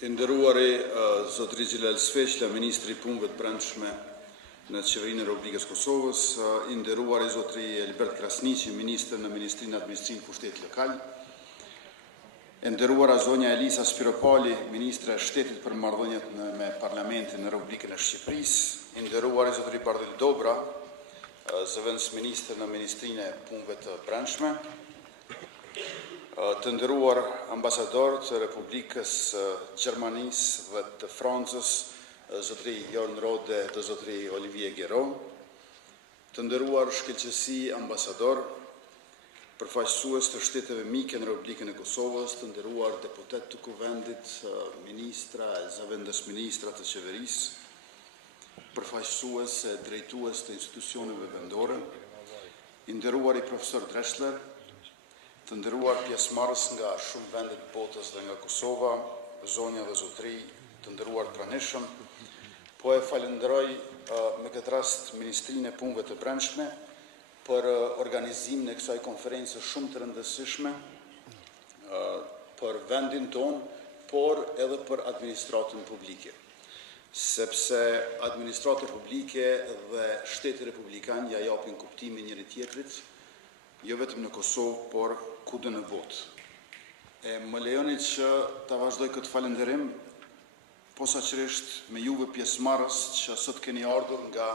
I nderuari zotëri Xhelal Sfeqla, Ministri i Punëve të Brendshme në Qeverinë e Republikës Kosovës, i nderuari zotëri Elbert Krasniqi, Ministër në Ministrinë e Administrimit Pushtetit Lokal, e nderuara zonja Elisa Spiropali, Ministre e Shtetit për marrëdhëniet me Parlamentin në Republikën e Shqipërisë, i nderuari zotëri Bardhyl Dobra, zëvendës Ministër në Ministrinë e Punëve të Brendshme, të nderuar ambasador të Republikës Gjermanisë dhe të Francës, zotëri Jorn Rode dhe zotëri Olivier Guéraud, të nderuar shkëlqësi ambasador, përfaqësues të shteteve mike në Republikën e Kosovës, të nderuar deputet të Kuvendit, ministra, zëvendës ministra të qeverisë, përfaqësues e drejtues të institucioneve vendore, i nderuar i profesor Drexler, të nderuar pjesëmarrës nga shumë vende të botës dhe nga Kosova, zonja dhe zotëri, të nderuar pranishëm, po e falenderoj me këtë rast Ministrinë e Punëve të Brendshme për organizimin e kësaj konferencë shumë të rëndësishme për vendin tonë, por edhe për administratën publike. Sepse administratën publike dhe shteti republikan ja japin kuptimin njëri tjetrit, jo vetëm në Kosovë, por kudo në botë. E më lejoni që ta vazhdoj këtë falënderim, posaçërisht me juve pjesëmarrës që sot keni ardhur nga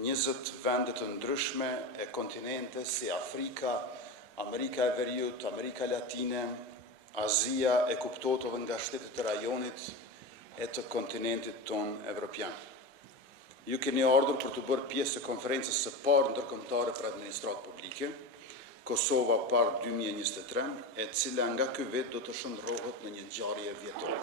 20 vende të ndryshme e kontinente si Afrika, Amerika e Veriut, Amerika Latine, Azia e kuptohet edhe nga shtetet të rajonit e të kontinentit tonë evropian. Ju keni ardhur për të bërë pjesë të konferencës së parë ndërkombëtare për administratë publike, Kosova parë 2023, e cila nga ky vit do të shndërrohet në një ngjarje vjetore.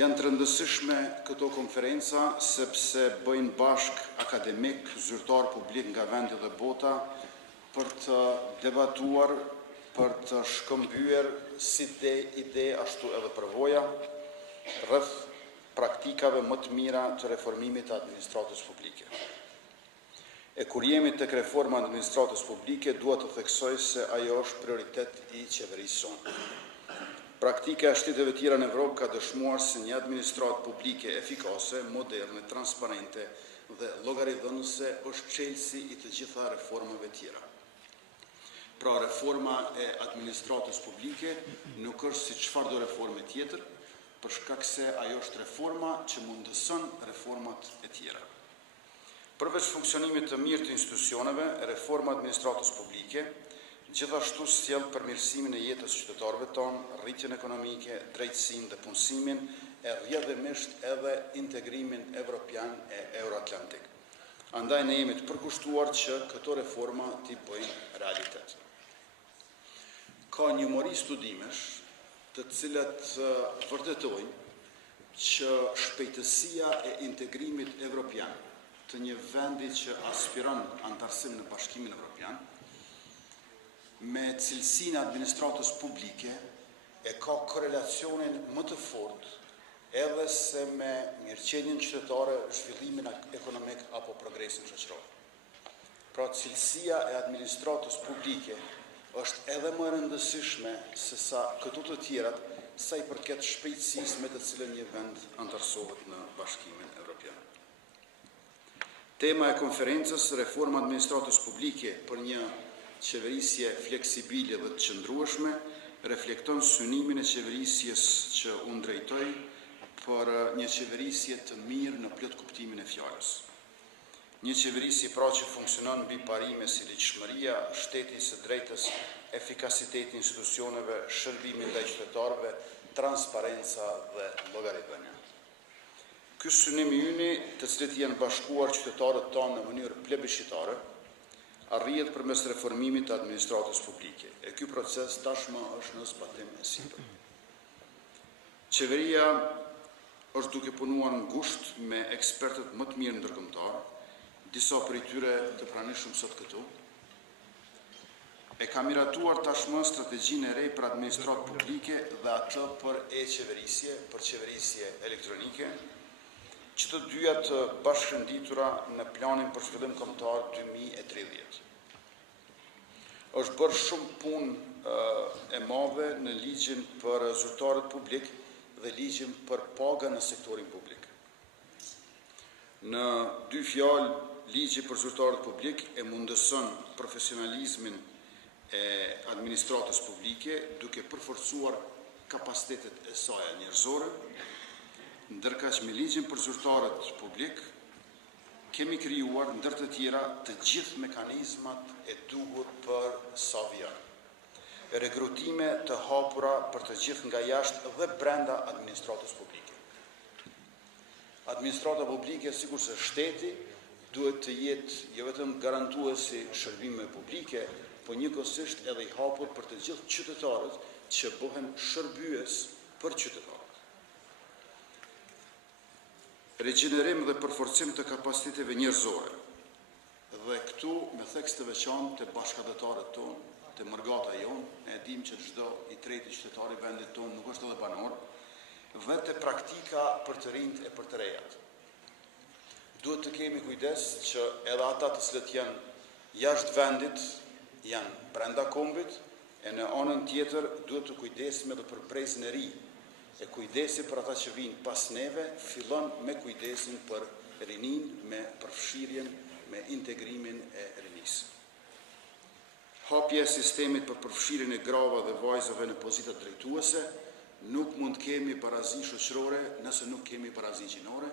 Janë të rëndësishme këto konferenca sepse bëjnë bashk akademik, zyrtar publik nga vendi dhe bota për të debatuar, për të shkëmbyer si ide ashtu edhe përvoja rreth praktikave më të mira të reformimit të administratës publike. E kur jemi tek reforma e administratës publike, dua të theksoj se ajo është prioritet i qeverisë sonë. Praktika e shteteve tjera në Evropë ka dëshmuar se një administratë publike efikase, moderne, transparente dhe llogaridhënëse është çelësi i të gjitha reformave tjera. Pra, reforma e administratës publike nuk është si çfarëdo reforme tjetër, për shkak se ajo është reforma që mundëson reformat e tjera. Përveç funksionimit të mirë të institucioneve, reforma e administratës publike gjithashtu sjell përmirësimin e jetës qytetarëve tonë, rritjen ekonomike, drejtësinë dhe punësimin, e rrjedhimisht edhe integrimin evropian e euroatlantik. Andaj ne jemi të përkushtuar që këto reforma t'i bëjnë realitet. Ka një mori studimesh të cilat vërtetojnë që shpejtësia e integrimit evropian të një vendi që aspiron antarësim në Bashkimin Evropian, me cilësinë e administratës publike e ka korelacionin më të fortë edhe se me mirëqenien qytetare, zhvillimin ekonomik apo progresin shoqëror. Pra, cilësia e administratës publike është edhe më e rëndësishme se sa këto të tjerat, sa i përket shpejtësisë me të cilën një vend antarësohet në Bashkimin Evropian. Tema e konferencës, reforma administratës publike për një qeverisje fleksibile dhe të qëndrueshme, reflekton synimin e qeverisjes që unë drejtoj për një qeverisje të mirë në plot kuptimin e fjalës. Një qeverisje pra që funksionon mbi parime si ligjshmëria, shteti së drejtës, efikasiteti i institucioneve, shërbimi ndaj qytetarëve, transparenca dhe llogaridhënia. Ky synim i yni, të cilët janë bashkuar qytetarët tonë në mënyrë plebiscitare, arrihet përmes reformimit të administratës publike, e ky proces tashmë është në zbatim e sipër. Qeveria është duke punuar ngushtë me ekspertët më të mirë ndërkombëtar, disa prej tyre të pranishëm sot këtu. E ka miratuar tashmë strategjinë e re për administratë publike dhe atë për e-qeverisje, për qeverisje elektronike, që të dyja të bashkërenditura në planin për zhvillim kombëtar 2030. është bërë shumë punë e madhe në ligjin për zyrtarët publik dhe ligjin për paga në sektorin publik. Në dy fjalë, ligji për zyrtarët publik e mundëson profesionalizmin e administratës publike duke përforcuar kapacitetet e saj njerëzore, ndërkaq me ligjin për zyrtarët publik kemi krijuar ndër të tjera të gjithë mekanizmat e duhur për sa vjen. Rekrutime të hapura për të gjithë nga jashtë dhe brenda administratës publike. Administrata publike, sikurse shteti, duhet të jetë jo vetëm garantuesi shërbime publike, po njëkohësisht edhe i hapur për të gjithë qytetarët që bëhen shërbyes për qytetarët. Regjenerim dhe përforcim të kapaciteteve njerëzore. Dhe këtu me theks të veçantë të bashkëdhetarët tonë, të mërgata jonë, e dim që çdo i treti qytetar i vendit tonë nuk është edhe banor, dhe të praktika për të rinjt e për të rejat. Duhet të kemi kujdes që edhe ata të cilët janë jashtë vendit, janë brenda kombit, e në anën tjetër duhet të kujdesim edhe për brezën e ri. E kujdesi për ata që vinë pas neve, fillon me kujdesin për rinin, me përfshirjen, me integrimin e rinis. Hapja e sistemit për përfshirjen e grava dhe vajzave në pozitat drejtuese, nuk mund kemi barazi shoqërore nëse nuk kemi barazi gjinore,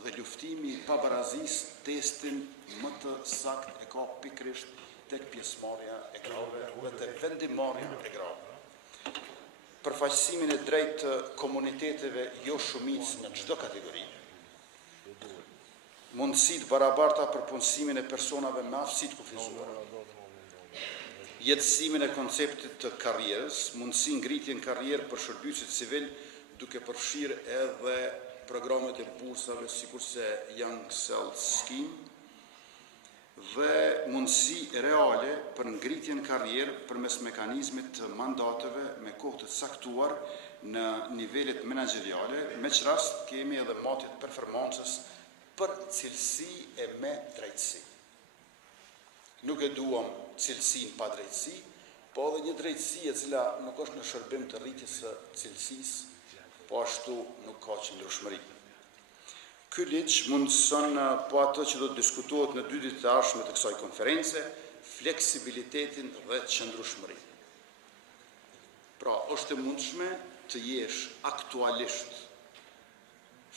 dhe luftimi i pabarazisë testin më të sakt e ka pikrisht tek pjesëmarrja e grave dhe tek vendimarrja e grave. Përfaqësimin e drejtë të komuniteteve jo shumicë në çdo kategori, mundësitë barabarta për punësimin e personave me aftësitë kufizuara, jetësimin e konceptit të karrierës, mundësi ngritjen karrierë për shërbyesit civil, duke përfshirë edhe programet e bursave, sikurse Young Cell Scheme, dhe mundësi reale për ngritjen karrierë përmes mekanizmit të mandateve me kohë të caktuar në nivelet menaxheriale, me që rast kemi edhe matjet performancës për cilësi e me drejtësi. Nuk e duam cilësinë pa drejtësi, po edhe një drejtësi e cila nuk është në shërbim të rritjes së cilësisë, po ashtu nuk ka qëndrueshmëri. Ky ligj mundëson po ato që do të diskutohet në 2 ditët e ardhshme të kësaj konference, fleksibilitetin dhe qëndrueshmërinë. Pra, është e mundshme të jesh aktualisht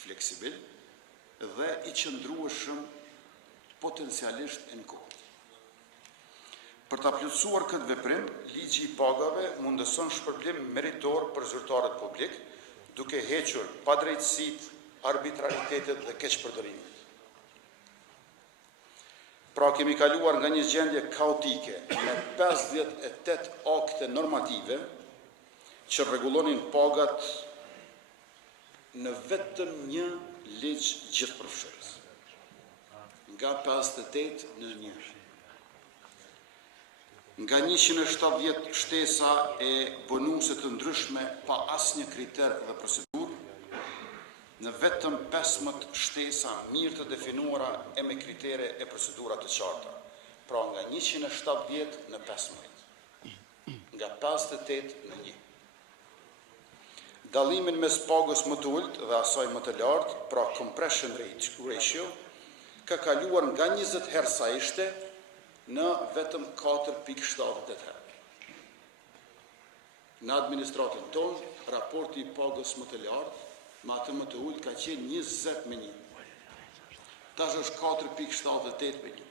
fleksibil dhe i qëndrueshëm potencialisht në kohë. Për ta plotësuar këtë veprim, ligji i pagave mundëson shpërblim meritor për zyrtarët publik, duke hequr padrejtësitë, arbitraritetet dhe keqpërdorimet. Pra kemi kaluar nga një gjendje kaotike me 58 akte normative që rregullonin pagat në vetëm një ligj gjithëpërfshirës. Nga 58 në një. Nga 170 shtesa e bonuese të ndryshme pa asnjë kriter dhe procedurë, në vetëm 15 shtesa mirë të definuara e me kritere e procedura të qarta. Pra nga 170 në 15. Nga 58 në 1. Dallimin mes pagës më të ulët dhe asaj më të lartë, pra compression ratio, ka kaluar nga 20 herë sa ishte në vetëm 4.78 herë. Në administratën tonë, raporti i pagës më të lartë ma atë më të ulët ka qenë 20 me 1. Tash është 4.78 me 1.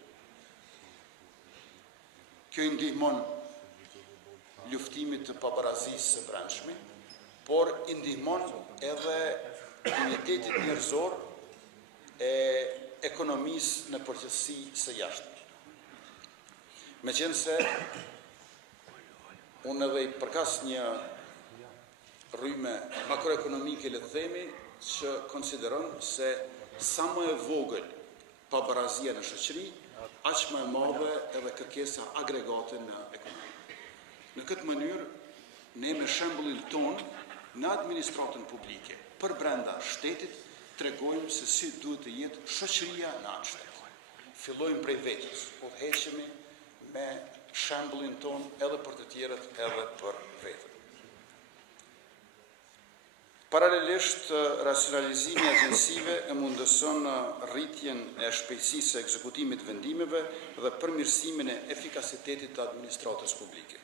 Kjo i ndihmon luftimit të pabarazisë së brendshme, por i ndihmon edhe unitetit njerëzor e ekonomisë në përgjithësi së jashtme. Meqense unë edhe i përkas një rrymë makroekonomike, le të themi, që konsideron se sa më e vogël pabarazia në shoqëri, aq më e madhe edhe kërkesa agregate në ekonomi. Në këtë mënyrë, ne me shembullin tonë në administratën publike, për brenda shtetit, tregojmë se si duhet të jetë shoqëria në atë shtet. Fillojmë prej vetes, udhëheqemi me shembullin ton edhe për të tjerët edhe për vetën. Paralelisht, racionalizimi i agjensive e mundëson rritjen e shpejtësisë së ekzekutimit të vendimeve dhe përmirësimin e efikasitetit të administratës publike.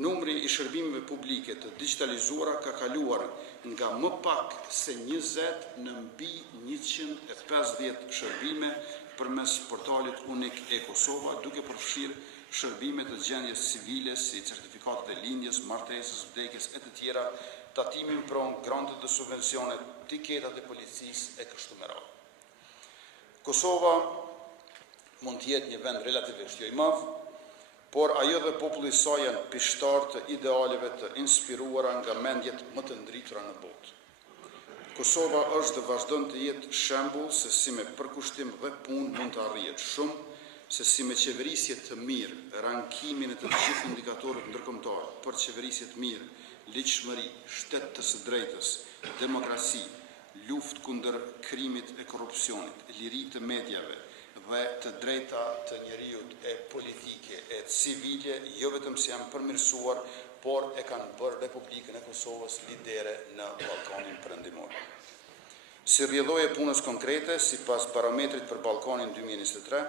Numri i shërbimeve publike të digitalizuara ka kaluar nga më pak se 20 në mbi 150 shërbime përmes portalit unik e-Kosova, duke përfshirë shërbime të gjendjes civile si certifikatet e lindjes, martesës, vdekjes e të tjera, tatimin pron grantet dhe subvencionet, tiketat e policisë e kështu me radhë. Kosova mund të jetë një vend relativisht jo i madh, por ajo dhe populli i saj janë pishtar të idealeve të inspiruara nga mendjet më të ndritura në botë. Kosova është dhe vazhdon të jetë shembull se si me përkushtim dhe punë mund të arrihet shumë, se si me qeverisje të mirë, rankimin e të gjithë indikatorët ndërkombëtar për qeverisje të mirë, ligjshmëri, shtet të së drejtës, demokraci, luftë kundër krimit e korrupsionit, liri të mediave dhe të drejta të njeriut e politike e civile, jo vetëm se janë përmirësuar, por e kanë bërë Republikën e Kosovës lidere në Ballkanin Perëndimor. Si rrjedhoi e punës konkrete, sipas barometrit për Ballkanin 2023,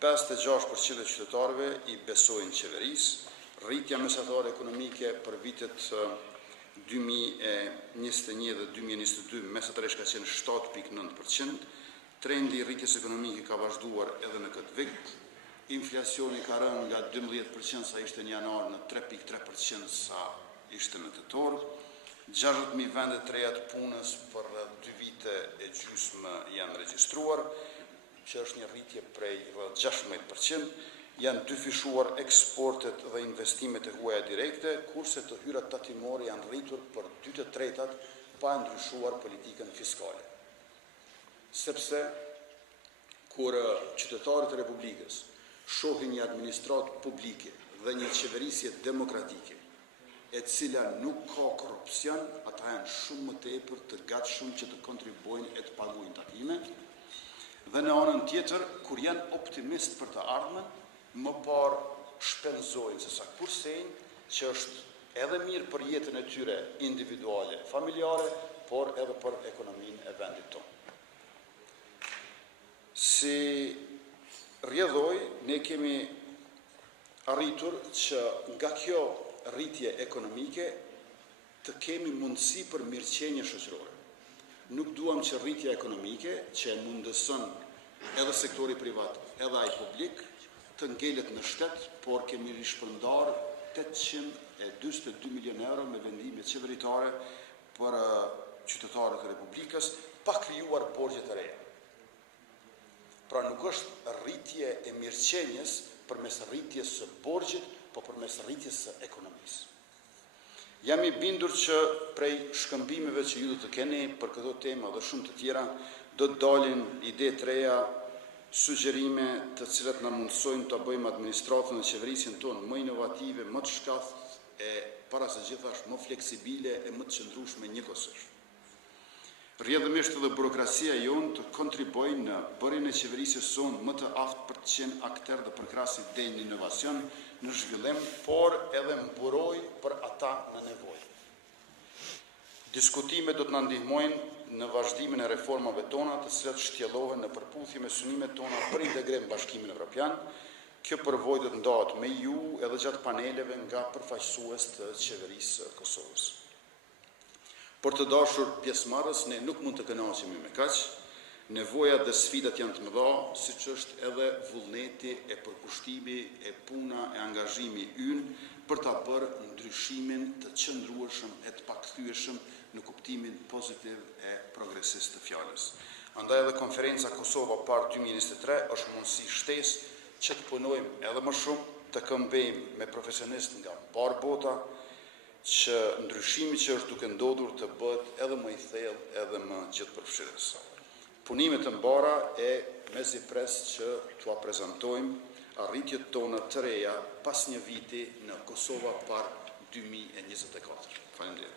56% e qytetarëve i besojnë qeverisë. Rritja mesatare ekonomike për vitet 2021 dhe 2022 mesatarisht ka qenë 7.9%, trendi i rritjes ekonomike ka vazhduar edhe në këtë vit, inflacioni ka rënë nga 12% sa ishte në janar në 3.3% sa ishte në tetor, 60.000 vende të reja të punës për 2 vite e gjysmë janë regjistruar, që është një rritje prej 16%, janë dyfishuar eksportet dhe investimet e huaja direkte, kurse të hyrat tatimore janë rritur për 2/3 pa ndryshuar politikën fiskale. Sepse, kur qytetarët e Republikës shohin një administratë publike dhe një qeverisje demokratike, e cila nuk ka korrupsion, ata janë shumë më tepër të gatshëm që të kontribuojnë e të paguajnë takime, dhe në anën tjetër, kur janë optimist për të ardhmen, më parë shpenzojnë se sa kursejnë, që është edhe mirë për jetën e tyre individuale, familjare, por edhe për ekonominë e vendit tonë. Si rrjedhoj, ne kemi arritur që nga kjo rritje ekonomike të kemi mundësi për mirëqenie shoqërore. Nuk duam që rritja ekonomike, që e mundëson edhe sektori privat, edhe ai publik, të ngelet në shtet, por kemi rishpërndar 842 milion euro me vendime qeveritare për qytetarët e Republikës, pa krijuar borxhe të reja. Pra nuk është rritje e mirëqenies përmes rritjes së borxhit, po përmes rritjes së ekonomisë. Jam i bindur që prej shkëmbimeve që ju do të keni për këto tema dhe shumë të tjera, do të dalin ide të reja, sugjerime të cilat na mundsojnë të bëjmë administratën dhe qeverisjen tonë më inovative, më të shkathtë e para së gjithash më fleksibile e më të qëndrueshme njëkohësisht. Rrjedhëmisht edhe burokracia jonë të kontribojnë në bërjen e qeverisjes sonë më të aftë për të qenë akter dhe përkrahasi deri në inovacion, në zhvillim, por edhe mburoj për ata në nevojë. Diskutimet do të na ndihmojnë në vazhdimin e reformave tona, të cilat shtjellohen në përputhje me synimet tona për integrim në Bashkimin Evropian. Kjo përvojë do të ndahet me ju edhe gjatë paneleve nga përfaqësues të qeverisë së Kosovës. Por të dashur pjesëmarrës, ne nuk mund të kënaqemi me kaq. Nevojat dhe sfidat janë të mëdha, siç është edhe vullneti e përkushtimi e puna e angazhimi ynë për ta bërë ndryshimin të qëndrueshëm e të pakthyeshëm në kuptimin pozitiv e progresist të fjalës. Andaj edhe konferenca Kosova Par 2023 është mundësi shtesë që të punojmë edhe më shumë, të këmbejmë me profesionistë nga barë bota, që ndryshimi që është duke ndodhur të bëhet edhe më i thellë edhe më gjithëpërfshirës. Punimet të mbara e mezi pres që t'ua prezantojmë arritjet tona të reja pas një viti në Kosova Par 2024. Faleminderit.